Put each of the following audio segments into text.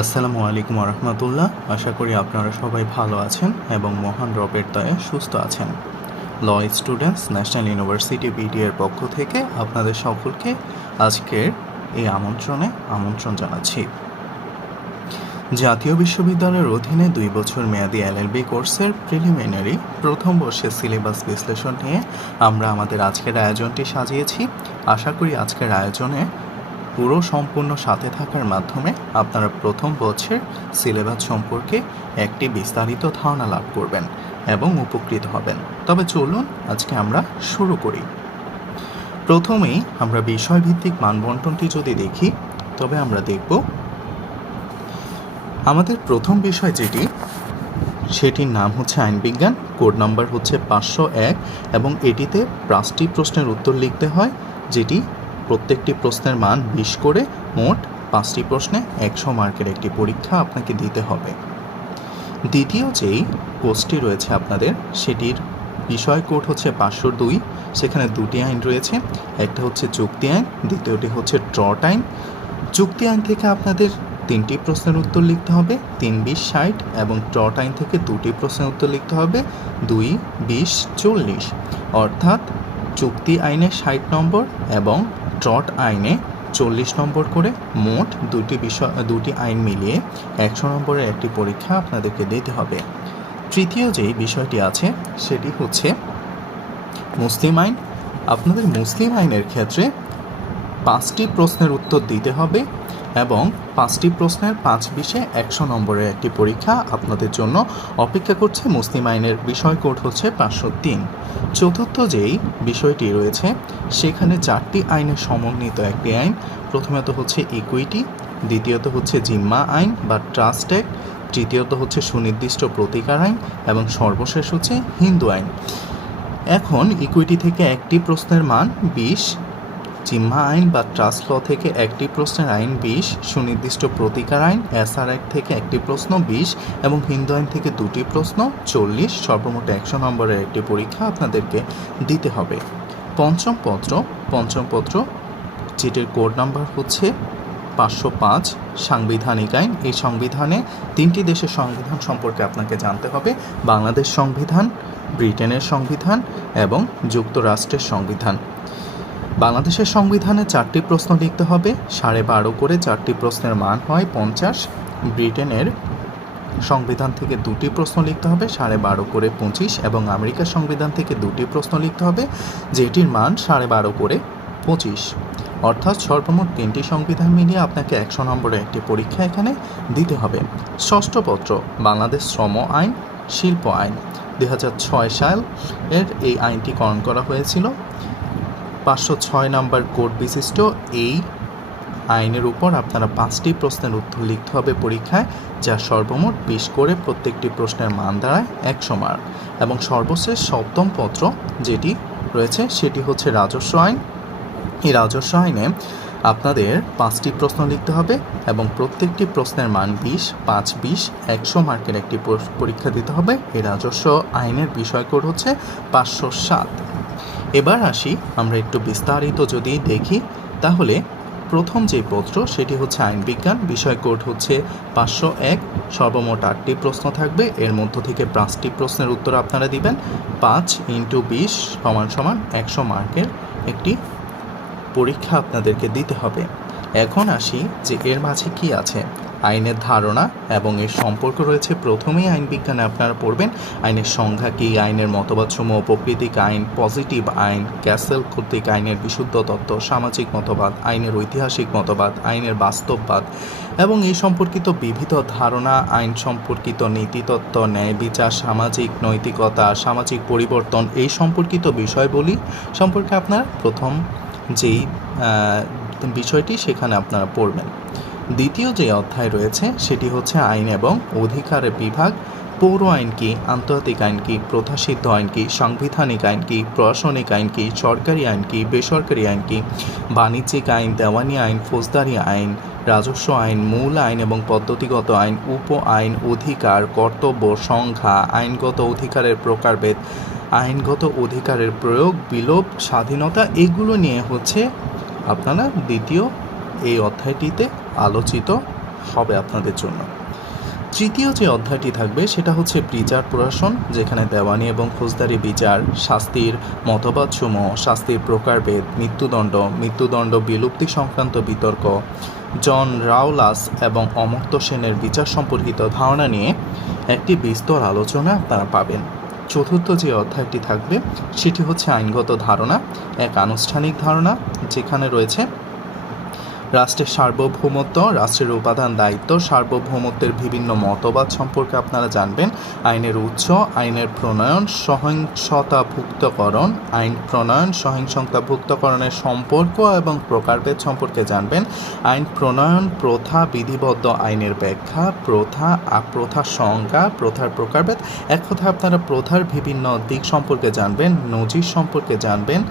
আসসালামু আলাইকুম রহমতুল্লাহ। আশা করি আপনারা সবাই ভালো আছেন এবং মহান রবের দয়ে সুস্থ আছেন। ল স্টুডেন্টস ন্যাশনাল ইউনিভার্সিটি বিডিএর পক্ষ থেকে আপনাদের সকলকে আজকের এই আমন্ত্রণ জানাচ্ছি। জাতীয় বিশ্ববিদ্যালয়ের অধীনে 2 বছর মেয়াদী এলএলবি কোর্সের প্রিলিমিনারি প্রথম বর্ষের সিলেবাস বিশ্লেষণ নিয়ে আমরা আমাদের আজকের আয়োজনটি সাজিয়েছি। আশা করি আজকের আয়োজনে পুরো সম্পূর্ণ সাথে থাকার মাধ্যমে আপনারা প্রথম বছরের সিলেবাস সম্পর্কে একটি বিস্তারিত ধারণা লাভ করবেন এবং উপকৃত হবেন। তবে চলুন আজকে আমরা শুরু করি। প্রথমেই আমরা বিষয়ভিত্তিক মানবন্টনটি যদি দেখি, তবে আমরা দেখব আমাদের প্রথম বিষয় যেটি, সেটির নাম হচ্ছে আইন বিজ্ঞান। কোড নাম্বার হচ্ছে 501 এবং এটিতে 5টি প্রশ্নের উত্তর লিখতে হয়, যেটি প্রত্যেকটি প্রশ্নের মান 20 করে। মোট 5টি প্রশ্নে 100 মার্কের একটি পরীক্ষা আপনাকে দিতে হবে। দ্বিতীয় যেই কোর্সটি রয়েছে আপনাদের, সেটির বিষয় কোড হচ্ছে 502। সেখানে 2টি আইন রয়েছে, একটা হচ্ছে চুক্তি আইন, দ্বিতীয়টি হচ্ছে ট্রট আইন। চুক্তি আইন থেকে আপনাদের 3টি প্রশ্নের উত্তর লিখতে হবে, 3, 20, 60, এবং ট্রট আইন থেকে 2টি প্রশ্নের উত্তর লিখতে হবে, 2, 20, 40। অর্থাৎ চুক্তি আইনে 60 নম্বর এবং ট্রট আইনে 40 নম্বর করে। মোট দুটি আইন মিলিয়ে 100 নম্বরের একটি পরীক্ষা আপনাদেরকে দিতে হবে। তৃতীয় যেই বিষয়টি আছে সেটি হচ্ছে মুসলিম আইন। আপনাদের মুসলিম আইনের ক্ষেত্রে 5টি প্রশ্নের উত্তর দিতে হবে এবং 5টি প্রশ্নের 5-20-এ 100 নম্বরের একটি পরীক্ষা আপনাদের জন্য অপেক্ষা করছে। মুসলিম আইনের বিষয় কোড হচ্ছে 503। চতুর্থ যেই বিষয়টি রয়েছে, সেখানে 4টি আইনের সমন্বিত একটি আইন। প্রথমত হচ্ছে ইকুইটি, দ্বিতীয়ত হচ্ছে জিম্মা আইন বা ট্রাস্ট অ্যাক্ট, তৃতীয়ত হচ্ছে সুনির্দিষ্ট প্রতিকার আইন এবং সর্বশেষ হচ্ছে হিন্দু আইন। এখন ইকুইটি থেকে একটি প্রশ্নের মান 20, জিম্মা আইন বা ট্রাস্ট ল থেকে একটি প্রশ্নের আইন 20, সুনির্দিষ্ট প্রতিকার আইন এসআর অ্যাক্ট থেকে একটি প্রশ্ন 20 এবং হিন্দু আইন থেকে 2টি প্রশ্ন 40। সর্বমোট 100 নম্বরের একটি পরীক্ষা আপনাদেরকে দিতে হবে। পঞ্চম পত্র যেটির কোড নাম্বার হচ্ছে 505, সাংবিধানিক আইন। এই সংবিধানে 3টি দেশের সংবিধান সম্পর্কে আপনাকে জানতে হবে: বাংলাদেশ সংবিধান, ব্রিটেনের সংবিধান এবং যুক্তরাষ্ট্রের সংবিধান। বাংলাদেশের সংবিধানে 4টি প্রশ্ন লিখতে হবে, 12.5 করে। 4টি প্রশ্নের মান হয় 50। ব্রিটেনের সংবিধান থেকে 2টি প্রশ্ন লিখতে হবে, 12.5 করে 25, এবং আমেরিকার সংবিধান থেকে 2টি প্রশ্ন লিখতে হবে, যেটির মান 12.5 করে 25। অর্থাৎ সর্বমোট 3টি সংবিধান মিলিয়ে আপনাকে 100 নম্বরের একটি পরীক্ষা এখানে দিতে হবে। ষষ্ঠ পত্র, বাংলাদেশ শ্রম আইন, শিল্প আইন। 2006 সাল এর এই আইনটি করণ করা হয়েছিল। 506 নম্বর কোড বিশিষ্ট এই আইনের উপর আপনারা 5টি প্রশ্নের উত্তর লিখতে হবে পরীক্ষায়, যা সর্বমোট 20 করে। প্রত্যেকটি প্রশ্নের মান দাঁড়ায় 100 মার্ক। এবং সর্বশেষ 7ম পত্র যেটি রয়েছে, সেটি হচ্ছে রাজস্ব আইন। এই রাজস্ব আইনে আপনাদের 5টি প্রশ্ন লিখতে হবে এবং প্রত্যেকটি প্রশ্নের মান 20, 5, 20, 100 মার্কের একটি পরীক্ষা দিতে হবে। এই রাজস্ব আইনের বিষয় কোড হচ্ছে 507। এবার আসি আমরা একটু বিস্তারিত যদি দেখি, তাহলে প্রথম যে পত্র সেটি হচ্ছে আইন বিজ্ঞান, বিষয় কোড হচ্ছে 501। সর্বমোট 8টি প্রশ্ন থাকবে, এর মধ্য থেকে 5টি প্রশ্নের উত্তর আপনারা দিবেন। 5 × 20 = 100 মার্কের একটি পরীক্ষা আপনাদেরকে দিতে হবে। এখন আসি যে এর মাঝে কি আছে। আইনের ধারণা এবং এর সম্পর্ক রয়েছে। প্রথমেই আইন বিজ্ঞানে আপনারা পড়বেন আইনের সংজ্ঞা কী, আইনের মতবাদসমূহ, প্রকৃতিক আইন, পজিটিভ আইন, ক্যাসেল কর্তৃক আইনের বিশুদ্ধ তত্ত্ব, সামাজিক মতবাদ, আইনের ঐতিহাসিক মতবাদ, আইনের বাস্তববাদ এবং এই সম্পর্কিত বিবিধ ধারণা, আইন সম্পর্কিত নীতিতত্ত্ব, ন্যায় বিচার, সামাজিক নৈতিকতা, সামাজিক পরিবর্তন, এই সম্পর্কিত বিষয়বলি সম্পর্কে আপনারা প্রথম যেই বিষয়টি সেখানে আপনারা পড়বেন। দ্বিতীয় যে অধ্যায় রয়েছে সেটি হচ্ছে আইন এবং অধিকারের বিভাগ। পৌর আইন কী, আন্তর্জাতিক আইন কী, প্রথাসিদ্ধ আইন কী, সাংবিধানিক আইন কী, প্রশাসনিক আইন কী, সরকারি আইন কী, বেসরকারি আইন কী, বাণিজ্যিক আইন, দেওয়ানি আইন, ফৌজদারি আইন, রাজস্ব আইন, মূল আইন এবং পদ্ধতিগত আইন, উপ আইন, অধিকার, কর্তব্য, সংজ্ঞা, আইনগত অধিকারের প্রকারভেদ, আইনগত অধিকারের প্রয়োগ, বিলোপ, স্বাধীনতা, এগুলো নিয়ে হচ্ছে আপনারা দ্বিতীয় এই অধ্যায়টিতে আলোচিত হবে আপনাদের জন্য। তৃতীয় যে অধ্যায়টি থাকবে সেটা হচ্ছে বিচার প্রশাসন, যেখানে দেওয়ানি এবং ফৌজদারি বিচার, শাস্তির মতবাদসমূহ, শাস্তির প্রকারভেদ, মৃত্যুদণ্ড বিলুপ্তি সংক্রান্ত বিতর্ক, জন রাওলাস এবং অমর্ত্য সেনের বিচার সম্পর্কিত ধারণা নিয়ে একটি বিস্তর আলোচনা আপনারা পাবেন। চতুর্থ যে অধ্যায়টি থাকবে সেটি হচ্ছে আইনগত ধারণা, এক আনুষ্ঠানিক ধারণা, যেখানে রয়েছে রাষ্ট্রের সার্বভৌমত্ব, রাষ্ট্রের উপাদান দায়িত্ব, সার্বভৌমত্বের বিভিন্ন মতবাদ সম্পর্কে আপনারা জানবেন, আইনের উৎস, আইনের প্রণয়ন, সহিংসতাভুক্তকরণের সম্পর্ক এবং প্রকারভেদ সম্পর্কে জানবেন, আইন প্রণয়ন, প্রথা, বিধিবদ্ধ আইনের ব্যাখ্যা, প্রথার সংজ্ঞা, প্রথার প্রকারভেদ, এক কথা আপনারা প্রথার বিভিন্ন দিক সম্পর্কে জানবেন, নজির সম্পর্কে জানবেন,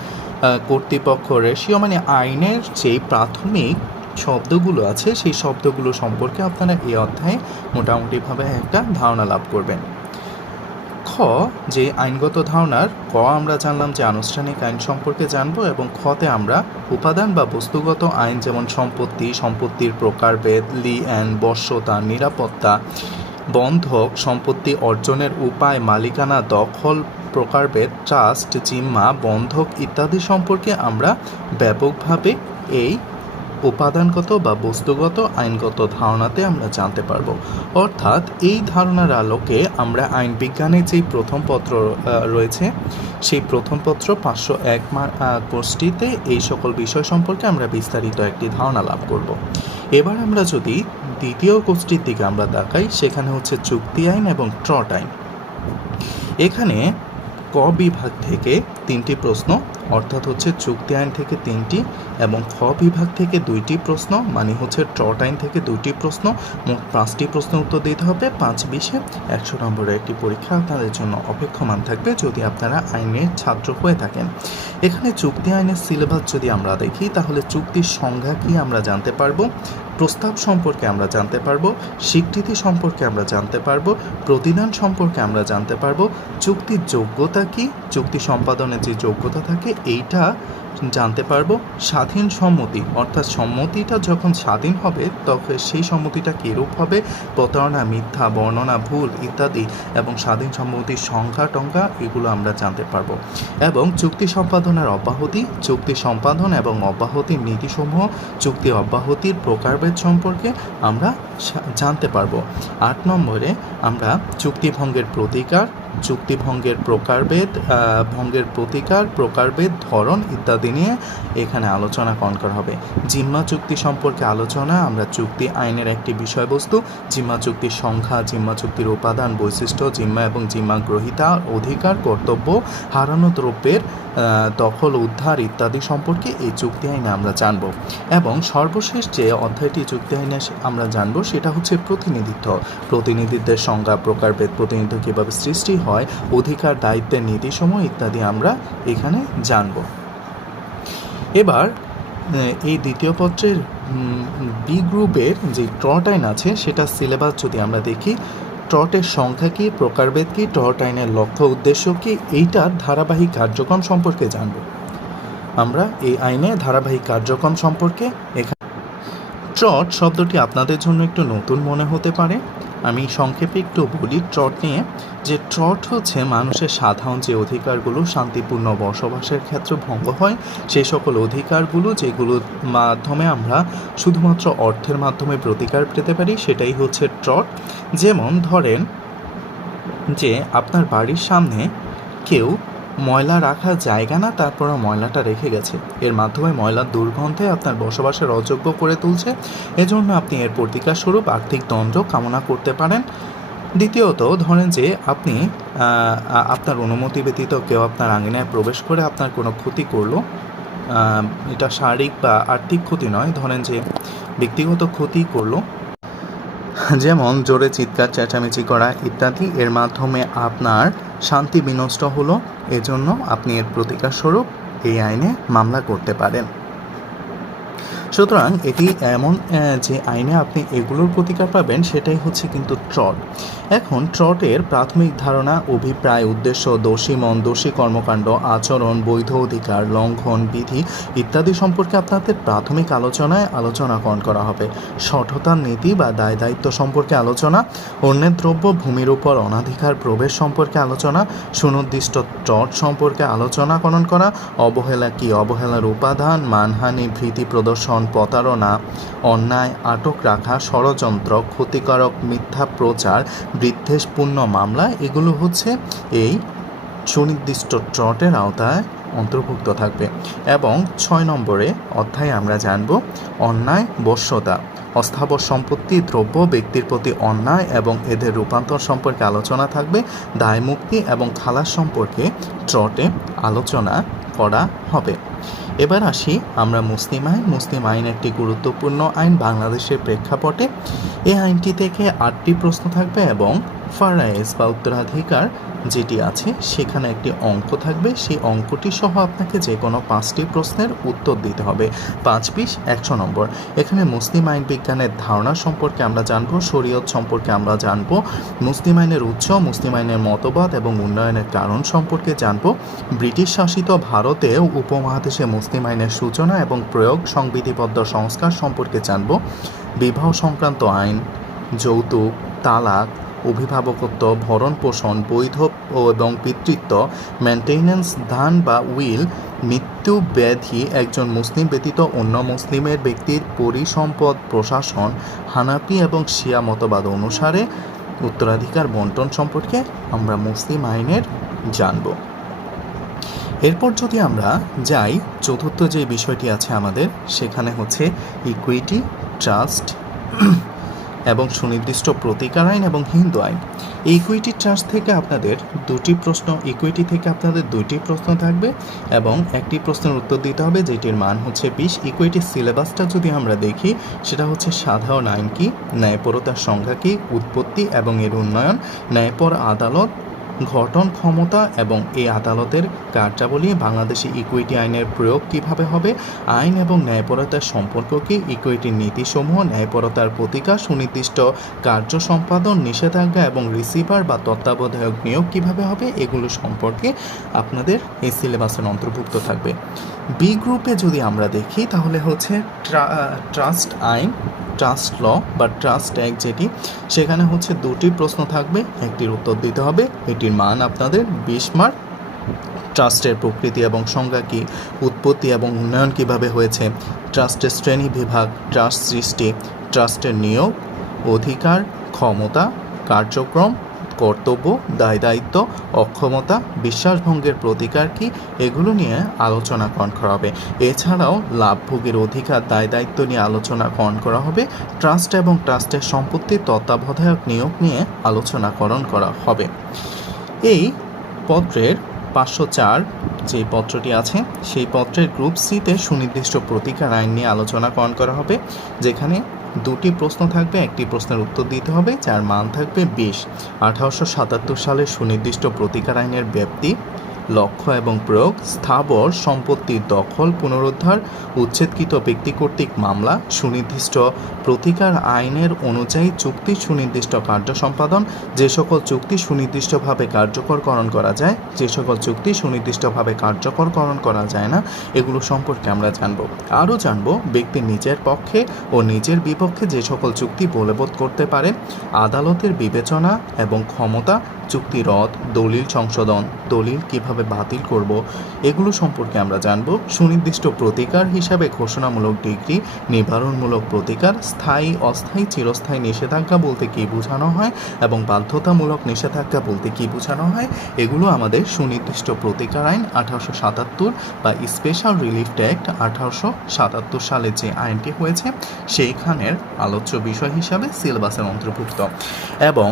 কর্তৃপক্ষ রেশিও, মানে আইনের যেই প্রাথমিক শব্দগুলো আছে সেই শব্দগুলো সম্পর্কে আপনারা এই অধ্যায়ে মোটামুটিভাবে একটা ধারণা লাভ করবেন। খ যে আইনগত ধারণার ক আমরা জানলাম যে আনুষ্ঠানিক আইন সম্পর্কে জানবো, এবং খতে আমরা উপাদান বা বস্তুগত আইন যেমন সম্পত্তির প্রকারভেদ, লিএন, বশ্যতা, নিরাপত্তা, বন্ধক, সম্পত্তি অর্জনের উপায়, মালিকানা, দখল, প্রকারভেদ, ট্রাস্ট, জিম্মা, বন্ধক ইত্যাদি সম্পর্কে আমরা ব্যাপকভাবে এই উপাদানগত বা বস্তুগত আইনগত ধারণাতে আমরা জানতে পারবো। অর্থাৎ এই ধারণার আলোকে আমরা আইন বিজ্ঞানের যেই প্রথম পত্র রয়েছে সেই প্রথম পত্র 501 কোর্সটিতে এই সকল বিষয় সম্পর্কে আমরা বিস্তারিত একটি ধারণা লাভ করব। এবার আমরা যদি দ্বিতীয় কোর্সটির দিকে আমরা তাকাই, সেখানে হচ্ছে চুক্তি আইন এবং ট্রট আইন। এখানে ক বিভাগ থেকে 3টি প্রশ্ন, অর্থাৎ হচ্ছে চুক্তি আইন থেকে 3টি এবং খ বিভাগ থেকে 2টি প্রশ্ন, মানে হচ্ছে ট্রট আইন থেকে 2টি প্রশ্ন, মোট 5টি প্রশ্ন উত্তর দিতে হবে। 5-20 100 নম্বরের একটি পরীক্ষা আপনাদের জন্য অপেক্ষমান থাকবে যদি আপনারা আইনের ছাত্র হয়ে থাকেন। এখানে চুক্তি আইনের সিলেবাস যদি আমরা দেখি, তাহলে চুক্তির সংজ্ঞা কি আমরা জানতে পারবো, প্রস্তাব সম্পর্কে আমরা জানতে পারবো, স্বীকৃতি সম্পর্কে আমরা জানতে পারবো, প্রতিদান সম্পর্কে আমরা জানতে পারবো, চুক্তির যোগ্যতা কি, চুক্তি সম্পাদনের যে যোগ্যতা থাকে এইটা জানতে পারবো, স্বাধীন সম্মতি অর্থাৎ সম্মতিটা যখন স্বাধীন হবে তখন সেই সম্মতিটা কীরূপ হবে, প্রতারণা, মিথ্যা, বর্ণনা, ভুল ইত্যাদি, এবং স্বাধীন সম্মতির সংখ্যা টংখ্যা এগুলো আমরা জানতে পারবো, এবং চুক্তি সম্পাদনের অব্যাহতি, চুক্তি সম্পাদন এবং অব্যাহতির নীতিসমূহ, চুক্তি অব্যাহতির প্রকারভেদ সম্পর্কে আমরা জানতে পারবো। 8 নম্বরে আমরা চুক্তিভঙ্গের প্রতিকার, চুক্তিভঙ্গের প্রকারভেদ, ভঙ্গের প্রতিকার, প্রকারভেদ, ধরন ইত্যাদি নিয়ে এখানে আলোচনা করা হবে। জিম্মা চুক্তি সম্পর্কে আলোচনা আমরা চুক্তি আইনের একটি বিষয়বস্তু, জিম্মা চুক্তির সংখ্যা, জিম্মা চুক্তির উপাদান, বৈশিষ্ট্য, জিম্মা এবং জিম্মা গ্রহীতা অধিকার, কর্তব্য, হারানো দ্রব্যের দখল উদ্ধার ইত্যাদি সম্পর্কে এই চুক্তি আইনে আমরা জানব। এবং সর্বশেষ যে অধ্যায়টি চুক্তি আইনে আমরা জানব সেটা হচ্ছে প্রতিনিধিত্বের সংজ্ঞা, প্রকারভেদ, প্রতিনিধিত্ব কীভাবে সৃষ্টি হয়, অধিকার, দায়িত্বের নীতিসমূহ ইত্যাদি আমরা এখানে জানব। এবার এই দ্বিতীয় পত্রের বি গ্রুপের যে ট্রট আইন আছে সেটা সিলেবাস যদি আমরা দেখি, ট্রটের সংখ্যা কী, প্রকারভেদ কী, ট্রট আইনের লক্ষ্য উদ্দেশ্য কী, এইটার ধারাবাহিক কার্যক্রম সম্পর্কে জানব। আমরা এই আইনে ধারাবাহিক কার্যক্রম সম্পর্কে এখানে ট্রট শব্দটি আপনাদের জন্য একটু নতুন মনে হতে পারে। আমি সংক্ষেপে একটু বলি ট্রট নিয়ে, যে ট্রট হচ্ছে মানুষের সাধারণ যে অধিকারগুলো শান্তিপূর্ণ বসবাসের ক্ষেত্রে ভঙ্গ হয়, সেই সকল অধিকারগুলো যেগুলোর মাধ্যমে আমরা শুধুমাত্র অর্থের মাধ্যমে প্রতিকার পেতে পারি, সেটাই হচ্ছে ট্রট। যেমন ধরেন যে আপনার বাড়ির সামনে কেউ ময়লা রাখার জায়গা না, তারপরে ময়লাটা রেখে গেছে, এর মাধ্যমে ময়লার দুর্গন্ধে আপনার বসবাসের অযোগ্য করে তুলছে, এজন্য আপনি এর প্রতিকার স্বরূপ আর্থিক দণ্ড কামনা করতে পারেন। দ্বিতীয়ত ধরেন যে আপনি আপনার অনুমতি ব্যতীত কেউ আপনার আঙিনায় প্রবেশ করে আপনার কোনো ক্ষতি করলো, এটা শারীরিক বা আর্থিক ক্ষতি নয়, ধরেন যে ব্যক্তিগত ক্ষতি করলো, যেমন জোরে চিৎকার চেঁচামেচি করা ইত্যাদি, এর মাধ্যমে আপনার শান্তি বিনষ্ট হলো, এজন্য আপনি এর প্রতিকার স্বরূপ এই আইনে মামলা করতে পারেন। সুতরাং এটি এমন যে আইনে আপনি এগুলোর প্রতিকার পাবেন সেটাই হচ্ছে কিন্তু ট্রট। এখন ট্রটের প্রাথমিক ধারণা, অভিপ্রায়, উদ্দেশ্য, দোষী মন, দোষী কর্মকাণ্ড, আচরণ, বৈধ অধিকার, লঙ্ঘন, বিধি ইত্যাদি সম্পর্কে আপনাদের প্রাথমিক আলোচনায় আলোচনাকরণ করা হবে। সঠতার নীতি বা দায় দায়িত্ব সম্পর্কে আলোচনা, অন্যের দ্রব্য ভূমির উপর অনাধিকার প্রবেশ সম্পর্কে আলোচনা, সুনির্দিষ্ট ট্রট সম্পর্কে আলোচনাকরণ করা, অবহেলা কি, অবহেলার উপাদান, মানহানি, ভীতি প্রদর্শন, প্রতারণা, অন্যায়, আটক রাখা, ষড়যন্ত্র, ক্ষতিকারক মিথ্যা প্রচার, বিদ্বেষপূর্ণ মামলা, এগুলো হচ্ছে এই সুনির্দিষ্ট ট্রটের আওতায় অন্তর্ভুক্ত থাকবে। এবং 6 নম্বরে অধ্যায়ে আমরা জানব অন্যায়, বশ্যতা, অস্থাবর সম্পত্তি, দ্রব্য, ব্যক্তির প্রতি অন্যায় এবং এদের রূপান্তর সম্পর্কে আলোচনা থাকবে। দায়মুক্তি এবং খালাস সম্পর্কে ট্রটে আলোচনা করা হবে। এবার আসি আমরা মুসলিম আইন। মুসলিম আইন একটি গুরুত্বপূর্ণ আইন বাংলাদেশের প্রেক্ষাপটে। এই আইনটি থেকে 8টি প্রশ্ন থাকবে এবং ফারায়েজ বা উত্তরাধিকার যেটি আছে সেখানে একটি অঙ্ক থাকবে। সেই অঙ্কটি সহ আপনাকে যে কোনো 5টি প্রশ্নের উত্তর দিতে হবে। 5-20-100 নম্বর। এখানে মুসলিম আইন বিজ্ঞানের ধারণা সম্পর্কে আমরা জানব, শরীয়ত সম্পর্কে আমরা জানব, মুসলিম আইনের উৎস, মুসলিম আইনের মতবাদ এবং উন্নয়নের কারণ সম্পর্কে জানব, ব্রিটিশ শাসিত ভারতে উপমহাদেশে মুসলিম আইনের সূচনা এবং প্রয়োগ, সংবিধিবদ্ধ সংস্কার সম্পর্কে জানব, বিবাহ সংক্রান্ত আইন, যৌতুক, তালাক, অভিভাবকত্ব, ভরণ পোষণ, বৈধ এবং পিতৃত্ব, মেনটেন্যান্স, দান বা উইল, মৃত্যু, ব্যাধি, একজন মুসলিম ব্যতীত অন্য মুসলিমের ব্যক্তির পরিসম্পদ প্রশাসন, হানাফি এবং শিয়া মতবাদ অনুসারে উত্তরাধিকার বন্টন সম্পর্কে আমরা মুসলিম আইনের জানব। এরপর যদি আমরা যাই চতুর্থ যে বিষয়টি আছে আমাদের, সেখানে হচ্ছে ইকুইটি, ট্রাস্ট এবং সুনির্দিষ্ট প্রতিকার আইন এবং হিন্দু আইন। ইকুইটি ট্রাস্ট থেকে আপনাদের ইকুইটি থেকে আপনাদের 2টি প্রশ্ন থাকবে এবং একটি প্রশ্নের উত্তর দিতে হবে যেটির মান হচ্ছে 20। ইকুইটির সিলেবাসটা যদি আমরা দেখি সেটা হচ্ছে সাধারণ আইন কি, ন্যায়পরতার সংজ্ঞা কি, উৎপত্তি এবং এর উন্নয়ন, ন্যায়পর আদালত, গঠন ক্ষমতা এবং এই আদালতের কার্যাবলী, বাংলাদেশে ইকুইটি আইনের প্রয়োগ কিভাবে হবে, আইন এবং ন্যায়পরতার সম্পর্ক কি, ইকুইটির নীতিসমূহ, ন্যায়পরতার প্রতিকার, সুনির্দিষ্ট কার্য সম্পাদন, নিষেধাজ্ঞা এবং রিসিভার বা তত্ত্বাবধায়ক নিয়োগ কিভাবে হবে, এগুলো সম্পর্কে আপনাদের এই সিলেবাসের অন্তর্ভুক্ত থাকবে। বি গ্রুপে যদি আমরা দেখি তাহলে হচ্ছে ট্রাস্ট আইন, ট্রাস্ট ল বা ট্রাস্ট অ্যাক্ট যেটি, সেখানে হচ্ছে 2টি প্রশ্ন থাকবে, একটির উত্তর দিতে হবে, এটির মান আপনাদের 20 মার্ক। ট্রাস্টের প্রকৃতি এবং সংজ্ঞা কী, উৎপত্তি এবং উন্নয়ন কিভাবে হয়েছে, ট্রাস্টের শ্রেণী বিভাগ, ট্রাস্ট সৃষ্টি, ট্রাস্টের নিয়োগ, অধিকার, ক্ষমতা, কার্যক্রম, কর্তব্য, দায় দায়িত্ব, অক্ষমতা, বিশ্বাসভঙ্গের প্রতিকার কি, এগুলো নিয়ে আলোচনা করা হবে। এছাড়াও লাভভোগের অধিকার, দায় দায়িত্ব নিয়ে আলোচনা করা হবে। ট্রাস্ট এবং ট্রাস্টের সম্পত্তির তত্ত্বাবধায়ক নিয়োগ নিয়ে আলোচনাকরণ করা হবে। এই পত্রের 504 যে পত্রটি আছে সেই পত্রের গ্রুপ সিতে সুনির্দিষ্ট প্রতিকার আইন নিয়ে আলোচনা করা হবে, যেখানে 2টি প্রশ্ন থাকবে, একটি প্রশ্নের উত্তর দিতে হবে যার মান থাকবে 20। 1877 সালের সুনির্দিষ্ট প্রতিকার আইনের ব্যাপ্তি, লক্ষ্য এবং প্রয়োগ, স্থাবর সম্পত্তির দখল পুনরুদ্ধার, উচ্ছেদকৃত ব্যক্তি কর্তৃক মামলা, সুনির্দিষ্ট প্রতিকার আইনের অনুযায়ী চুক্তি সুনির্দিষ্ট কার্য সম্পাদন, যে সকল চুক্তি সুনির্দিষ্টভাবে কার্যকরকরণ করা যায়, যে সকল চুক্তি সুনির্দিষ্টভাবে কার্যকরকরণ করা যায় না, এগুলো সম্পর্কে আমরা জানব। আরও জানব ব্যক্তির নিজের পক্ষে ও নিজের বিপক্ষে যে সকল চুক্তি বলবৎ করতে পারে, আদালতের বিবেচনা এবং ক্ষমতা, চুক্তি রদ, দলিল সংশোধন, দলিল কিভাবে বাতিল করব, এগুলো সম্পর্কে আমরা জানব। সুনির্দিষ্ট প্রতিকার হিসাবে ঘোষণামূলক ডিগ্রি, নিবারণমূলক প্রতিকার, স্থায়ী, অস্থায়ী, চিরস্থায়ী নিষেধাজ্ঞা বলতে কী বোঝানো হয় এবং বাধ্যতামূলক নিষেধাজ্ঞা বলতে কী বোঝানো হয়, এগুলো আমাদের সুনির্দিষ্ট প্রতিকার আইন 1877 বা স্পেশাল রিলিফ অ্যাক্ট 1877 সালে যে আইনটি হয়েছে সেইখানের আলোচ্য বিষয় হিসাবে সিলেবাসের অন্তর্ভুক্ত। এবং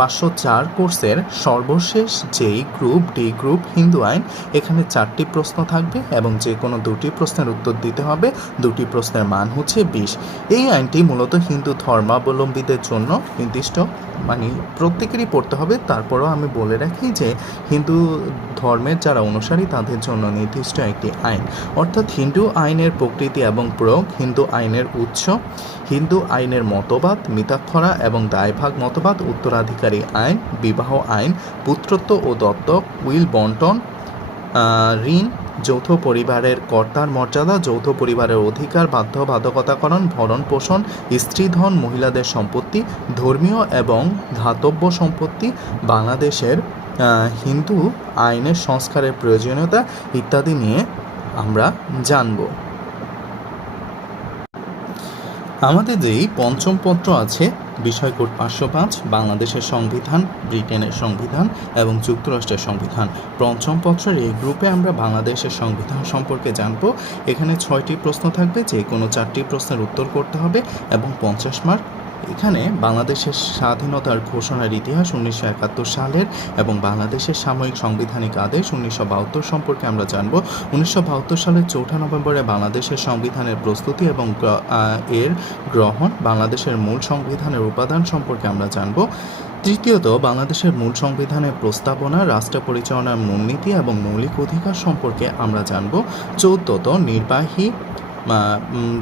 504 কোর্সের সর্বশেষ যেই গ্রুপ ডি গ্রুপ হিন্দু আইন। এখানে 4টি প্রশ্ন থাকবে এবং যে কোনো 2টি প্রশ্নের উত্তর দিতে হবে। 2টি প্রশ্নের মান হচ্ছে 20। এই আইনটি মূলত হিন্দু ধর্মাবলম্বীদের জন্য নির্দিষ্ট, মানে প্রত্যেকেরই পড়তে হবে। তারপরেও আমি বলে রাখি যে হিন্দু ধর্মের যারা অনুসারী তাদের জন্য নির্দিষ্ট একটি আইন, অর্থাৎ হিন্দু আইনের প্রকৃতি এবং প্রয়োগ, হিন্দু আইনের উৎস, হিন্দু আইনের মতবাদ, মিতাক্ষরা এবং দায়ভাগ মতবাদ, উত্তরাধিকারী আইন, বিবাহ আইন, পুত্রত্ব ও দত্তক, উইল বন্টন, ঋণ, যৌথ পরিবারের কর্তার মর্যাদা, যৌথ পরিবারের অধিকার, বাধ্যবাধকতাকরণ, ভরণ পোষণ, স্ত্রীধন, মহিলাদের সম্পত্তি, ধর্মীয় এবং ধাতব্য সম্পত্তি, বাংলাদেশের হিন্দু আইনের সংস্কারের প্রয়োজনীয়তা ইত্যাদি নিয়ে আমরা জানব। আমাদের যেই পঞ্চম পত্র আছে, বিষয় কোড 505, বাংলাদেশের সংবিধান, ব্রিটেনের সংবিধান এবং যুক্তরাষ্ট্রের সংবিধান। পঞ্চম পত্রের এই গ্রুপে আমরা বাংলাদেশের সংবিধান সম্পর্কে জানব। এখানে 6টি প্রশ্ন থাকবে, যে কোনো 4টি প্রশ্নের উত্তর করতে হবে এবং 50 মার্ক। এখানে বাংলাদেশের স্বাধীনতার ঘোষণার ইতিহাস 1971 সালের এবং বাংলাদেশের সাময়িক সাংবিধানিক আদেশ 1972 সম্পর্কে আমরা জানব। 1972 সালের 4 নভেম্বরে বাংলাদেশের সংবিধানের প্রস্তুতি এবং এর গ্রহণ, বাংলাদেশের মূল সংবিধানের উপাদান সম্পর্কে আমরা জানব। তৃতীয়ত, বাংলাদেশের মূল সংবিধানের প্রস্তাবনা, রাষ্ট্র পরিচালনার মূলনীতি এবং মৌলিক অধিকার সম্পর্কে আমরা জানব। চৌদ্দত, নির্বাহী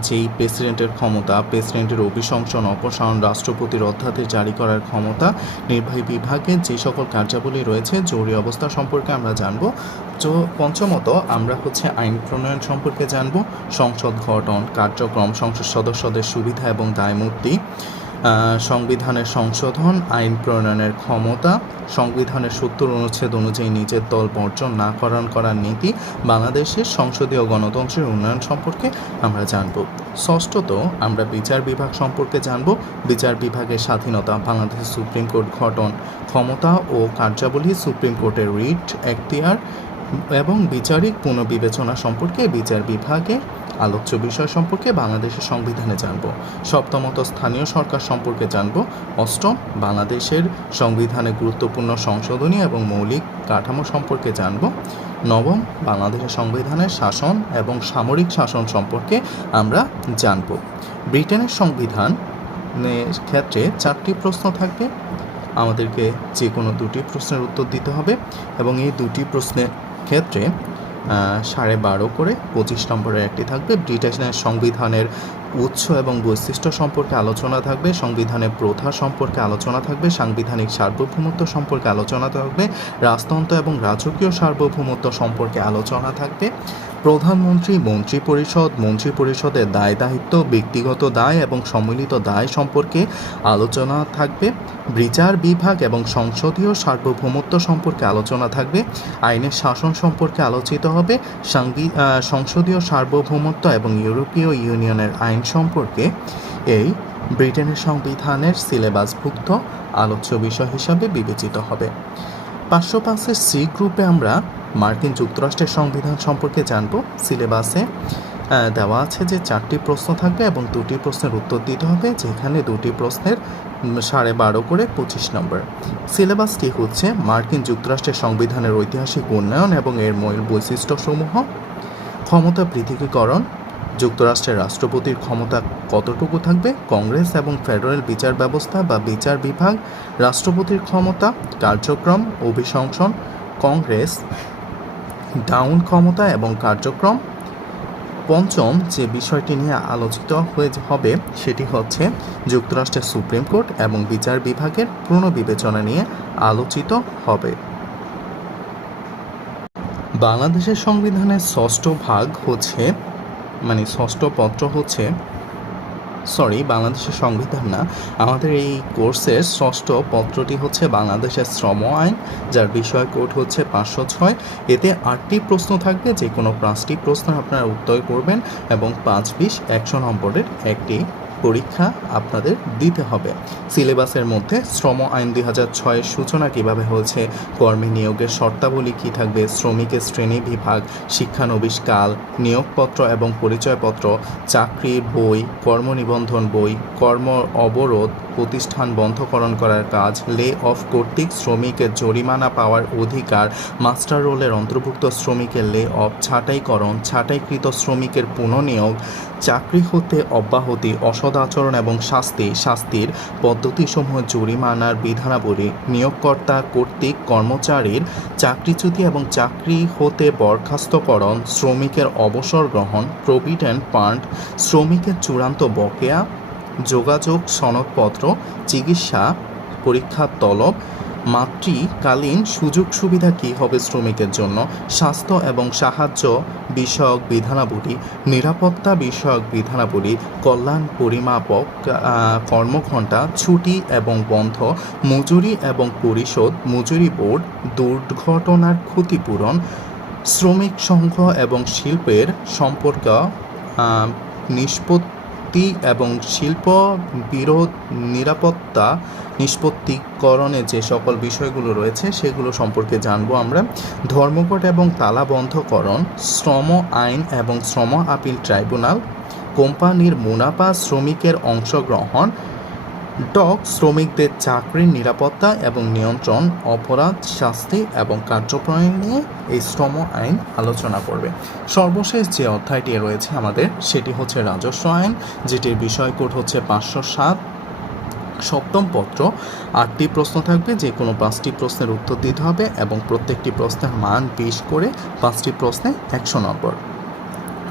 যেই প্রেসিডেন্টের ক্ষমতা, প্রেসিডেন্টের অভিশংসন, অপসারণ, রাষ্ট্রপতির অধ্যাদেশ জারি করার ক্ষমতা, নির্বাহী বিভাগে যে সকল কার্যাবলী রয়েছে, জরুরি অবস্থা সম্পর্কে আমরা জানব। পঞ্চমত, আমরা আইন প্রণয়ন সম্পর্কে জানব। সংসদ গঠন, কার্যক্রম, সংসদ সদস্যদের সুবিধা এবং দায়মুক্তি, সংবিধানের সংশোধন, আইন প্রণয়নের ক্ষমতা, সংবিধানের 70 অনুচ্ছেদ অনুযায়ী নিজের দল বর্জন না করার নীতি, বাংলাদেশের সংসদীয় গণতন্ত্রের উন্নয়ন সম্পর্কে আমরা জানব। ষষ্ঠত, আমরা বিচার বিভাগ সম্পর্কে জানব। বিচার বিভাগের স্বাধীনতা, বাংলাদেশের সুপ্রিম কোর্ট গঠন, ক্ষমতা ও কার্যাবলী, সুপ্রিম কোর্টের রিট, এখতিয়ার এবং বিচারিক পুনর্বিবেচনা সম্পর্কে বিচার বিভাগের আলোচ্য বিষয় সম্পর্কে বাংলাদেশের সংবিধানে জানব। সপ্তমত, স্থানীয় সরকার সম্পর্কে জানব। অষ্টম, বাংলাদেশের সংবিধানে গুরুত্বপূর্ণ সংশোধনী এবং মৌলিক কাঠামো সম্পর্কে জানব। নবম, বাংলাদেশের সংবিধানের শাসন এবং সামরিক শাসন সম্পর্কে আমরা জানব। ব্রিটেনের সংবিধান ক্ষেত্রে 4টি প্রশ্ন থাকবে, আমাদেরকে যে কোনো 2টি প্রশ্নের উত্তর দিতে হবে এবং এই 2টি প্রশ্নের ক্ষেত্রে 12.5 করে 25 নম্বরের একটি থাকবে। ব্রিটেনের সংবিধানের উৎস এবং বৈশিষ্ট্য সম্পর্কে আলোচনা থাকবে, সংবিধানের প্রথা সম্পর্কে আলোচনা থাকবে, সাংবিধানিক সার্বভৌমত্ব সম্পর্কে আলোচনা থাকবে, রাজতন্ত্র এবং রাজকীয় সার্বভৌমত্ব সম্পর্কে আলোচনা থাকবে, প্রধানমন্ত্রী, মন্ত্রিপরিষদের দায় দায়িত্ব, ব্যক্তিগত দায় এবং সম্মিলিত দায় সম্পর্কে আলোচনা থাকবে, বিচার বিভাগ এবং সংসদীয় সার্বভৌমত্ব সম্পর্কে আলোচনা থাকবে, আইনের শাসন সম্পর্কে আলোচিত হবে, সংসদীয় সার্বভৌমত্ব এবং ইউরোপীয় ইউনিয়নের আইন সম্পর্কে এই ব্রিটেনের সংবিধানের সিলেবাসভুক্ত আলোচ্য বিষয় হিসাবে বিবেচিত হবে। 505-এর সি গ্রুপে আমরা মার্কিন যুক্তরাষ্ট্রের সংবিধান সম্পর্কে জানব। সিলেবাসে দেওয়া আছে যে 4টি প্রশ্ন থাকবে এবং 2টি প্রশ্নের উত্তর দিতে হবে, যেখানে 2টি প্রশ্নের 12.5 করে 25 নম্বর। সিলেবাসটি মার্কিন যুক্তরাষ্ট্রের সংবিধানের ঐতিহাসিক উন্নয়ন এবং এর মূল বৈশিষ্ট্যসমূহ, ক্ষমতা পৃথকীকরণ, যুক্তরাষ্ট্রের রাষ্ট্রপতির ক্ষমতা কতটুকু থাকবে, কংগ্রেস এবং ফেডারেল বিচার ব্যবস্থা বা বিচার বিভাগ, রাষ্ট্রপতির ক্ষমতা, কার্যক্রম, অভিশংসন, কংগ্রেস, ডাউন ক্ষমতা এবং কার্যক্রম। পঞ্চম যে বিষয়টি নিয়ে আলোচিত হবে সেটি যুক্তরাষ্ট্রের সুপ্রিম কোর্ট এবং বিচার বিভাগের পুনর্বিবেচনা নিয়ে আলোচিত হবে। বাংলাদেশের সংবিধানের ষষ্ঠ ভাগ ষষ্ঠ পত্র বাংলাদেশের সংবিধান না, আমাদের এই কোর্সের ষষ্ঠ পত্রটি বাংলাদেশের শ্রম আইন, যার বিষয় কোড 506। এতে 8টি প্রশ্ন থাকবে, যে কোনো 5টি প্রশ্ন আপনারা উত্তর করবেন এবং 5-20 100 নম্বরের একটি পরীক্ষা আপনাদের দিতে হবে। সিলেবাসের মধ্যে শ্রম আইন 2006 সূচনা কিভাবে হয়েছে, কর্মী নিয়োগের শর্তাবলী কী থাকবে, শ্রমিকের শ্রেণী বিভাগ, শিক্ষানবিশকাল, নিয়োগপত্র এবং পরিচয়পত্র, চাকরির বই, কর্মনিবন্ধন বই, কর্ম অবরোধ, প্রতিষ্ঠান বন্ধকরণ করার কাজ, লে অফ কর্তৃক শ্রমিকের জরিমানা পাওয়ার অধিকার, মাস্টার রোলের অন্তর্ভুক্ত শ্রমিকের লে অফ, ছাঁটাইকরণ, ছাঁটাইকৃত শ্রমিকের পুনঃনিয়োগ, চাকরি হতে অব্যাহতি, অসদাচরণ এবং শাস্তির পদ্ধতিসমূহ, জরিমানার বিধানাবলী, নিয়োগকর্তা কর্তৃক কর্মচারীর চাকরিচ্যুতি এবং চাকরি হতে বরখাস্তকরণ, শ্রমিকের অবসর গ্রহণ, প্রভিডেন্ট ফান্ড, শ্রমিকের চূড়ান্ত বকেয়া, যোগাযোগ সনদপত্র, চিকিৎসা পরীক্ষার তলব, মাতৃকালীন সুযোগ সুবিধা কী হবে শ্রমিকের জন্য, স্বাস্থ্য এবং সাহায্য বিষয়ক বিধানাবলী, নিরাপত্তা বিষয়ক বিধানাবলী, কল্যাণ পরিমাপক, কর্মঘণ্টা, ছুটি এবং বন্ধ, মজুরি এবং পরিশোধ, মজুরি বোর্ড, দুর্ঘটনার ক্ষতিপূরণ, শ্রমিক সংঘ এবং শিল্পের সম্পর্ক নিষ্পত্তি এবং শিল্প বিরোধ নিরাপত্তা নিষ্পত্তিকরণে যে সকল বিষয়গুলো রয়েছে সেগুলো সম্পর্কে জানবো আমরা। ধর্মঘট এবং তালাবন্ধকরণ, শ্রম আইন এবং শ্রম আপিল ট্রাইব্যুনাল, কোম্পানির মুনাফা, শ্রমিকের অংশগ্রহণ, শ্রমিকদের চাকরির নিরাপত্তা এবং নিয়ন্ত্রণ, অপরাধ, শাস্তি এবং কার্যপ্রণালী নিয়ে এই শ্রম আইন আলোচনা করবে। সর্বশেষ যে অধ্যায়টি রয়েছে আমাদের সেটি হচ্ছে রাজস্ব আইন, যেটির বিষয়কোড হচ্ছে 507। সপ্তম পত্র, 8টি প্রশ্ন থাকবে, যে কোনো 5টি প্রশ্নের উত্তর দিতে হবে এবং প্রত্যেকটি প্রশ্নের মান 20 করে, 5টি প্রশ্নে 100 নম্বর।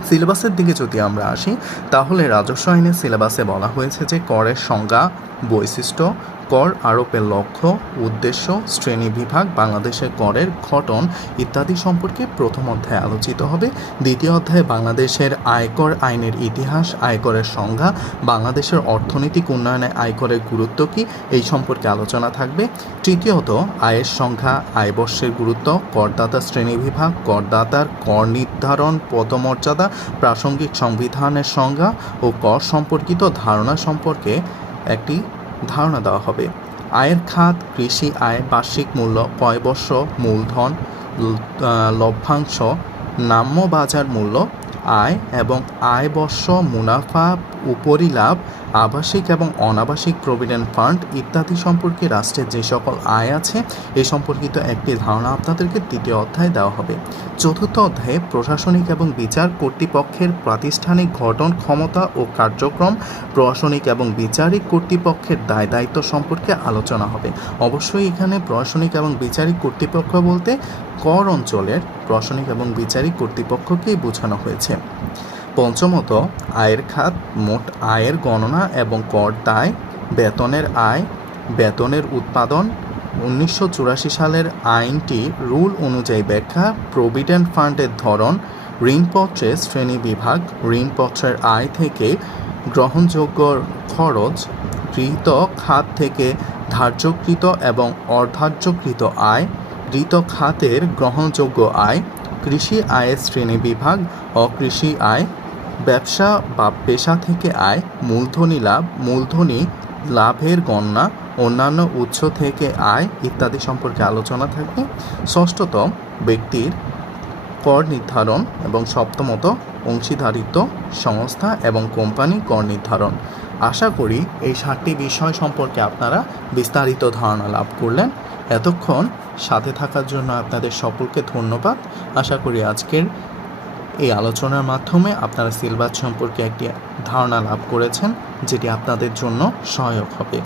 সিলেবাসের দিকে যদি আমরা আসি তাহলে রাজস্ব আইনের সিলেবাসে বলা হয়েছে যে করের সংজ্ঞা, বৈশিষ্ট্য, কর আরোপের লক্ষ্য, উদ্দেশ্য, শ্রেণীবিভাগ, বাংলাদেশের করের গঠন ইত্যাদি সম্পর্কে প্রথম অধ্যায়ে আলোচিত হবে। দ্বিতীয় অধ্যায়ে বাংলাদেশের আয়কর আইনের ইতিহাস, আয়করের সংজ্ঞা, বাংলাদেশের অর্থনৈতিক উন্নয়নে আয়করের গুরুত্ব কী এই সম্পর্কে আলোচনা থাকবে। তৃতীয়ত আয়ের সংখ্যা, আয়বর্ষের গুরুত্ব, করদাতা শ্রেণীবিভাগ, করদাতার কর নির্ধারণ পদমর্যাদা, প্রাসঙ্গিক সংবিধানের সংজ্ঞা ও কর সম্পর্কিত ধারণা সম্পর্কে একটি ধারণা দেওয়া হবে। আয়ের খাত, কৃষি আয়, বার্ষিক মূল্য, পয়বর্ষ, মূলধন, লভ্যাংশ, নাম্য বাজার মূল্য, আয় এবং আয়বর্ষ, মুনাফা, উপরিলাভ, আবাসিক এবং অনাবাসিক প্রভিডেন্ট ফান্ড ইত্যাদি সম্পর্কে রাষ্ট্রের যে সকল আয় আছে এ সম্পর্কিত একটি ধারণা আপনাদেরকে তৃতীয় অধ্যায়ে দেওয়া হবে। চতুর্থ অধ্যায়ে প্রশাসনিক এবং বিচার কর্তৃপক্ষের প্রাতিষ্ঠানিক গঠন ক্ষমতা ও কার্যক্রম, প্রশাসনিক এবং বিচারিক কর্তৃপক্ষের দায় দায়িত্ব সম্পর্কে আলোচনা হবে। অবশ্যই এখানে প্রশাসনিক এবং বিচারিক কর্তৃপক্ষ বলতে কর অঞ্চলের প্রশাসনিক এবং বিচারিক কর্তৃপক্ষকেই বোঝানো হয়েছে। পঞ্চমত আয়ের খাত, মোট আয়ের গণনা এবং কর দায়, বেতনের আয়, বেতনের উৎপাদন, 1984 সালের আইনটি রুল অনুযায়ী ব্যাখ্যা, প্রভিডেন্ট ফান্ডের ধরন, ঋণপত্রের শ্রেণীবিভাগ, ঋণপত্রের আয় থেকে গ্রহণযোগ্য খরচ, গৃহীত খাত থেকে ধার্যকৃত এবং অধার্যকৃত আয়, গৃহীত খাতের গ্রহণযোগ্য আয়, কৃষি আয়ের শ্রেণীবিভাগ, অকৃষি আয়, ব্যবসা বা পেশা থেকে আয়, মূলধনী লাভ, মূলধনী লাভের গণনা, অন্যান্য উৎস থেকে আয় ইত্যাদি সম্পর্কে আলোচনা থাকবে। ষষ্ঠত ব্যক্তির কর নির্ধারণ এবং সপ্তমত অংশীদারিত্ব, সংস্থা এবং কোম্পানি কর নির্ধারণ। আশা করি এই 7টি বিষয় সম্পর্কে আপনারা বিস্তারিত ধারণা লাভ করলেন। এতক্ষণ সাথে থাকার জন্য আপনাদের সকলকে ধন্যবাদ। আশা করি আজকের এই আলোচনার মাধ্যমে আপনারা সিলেবাস সম্পর্কে একটি ধারণা লাভ করেছেন, যেটি আপনাদের জন্য সহায়ক হবে।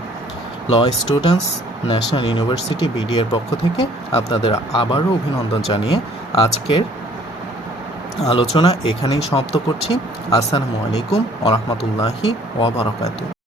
ল স্টুডেন্টস ন্যাশনাল ইউনিভার্সিটি বিডিএর পক্ষ থেকে আপনাদের আবারও অভিনন্দন জানিয়ে আজকের আলোচনা এখানেই সমাপ্ত করছি। আসসালামু আলাইকুম ওয়া রাহমাতুল্লাহি ওয়া বারাকাতুহু।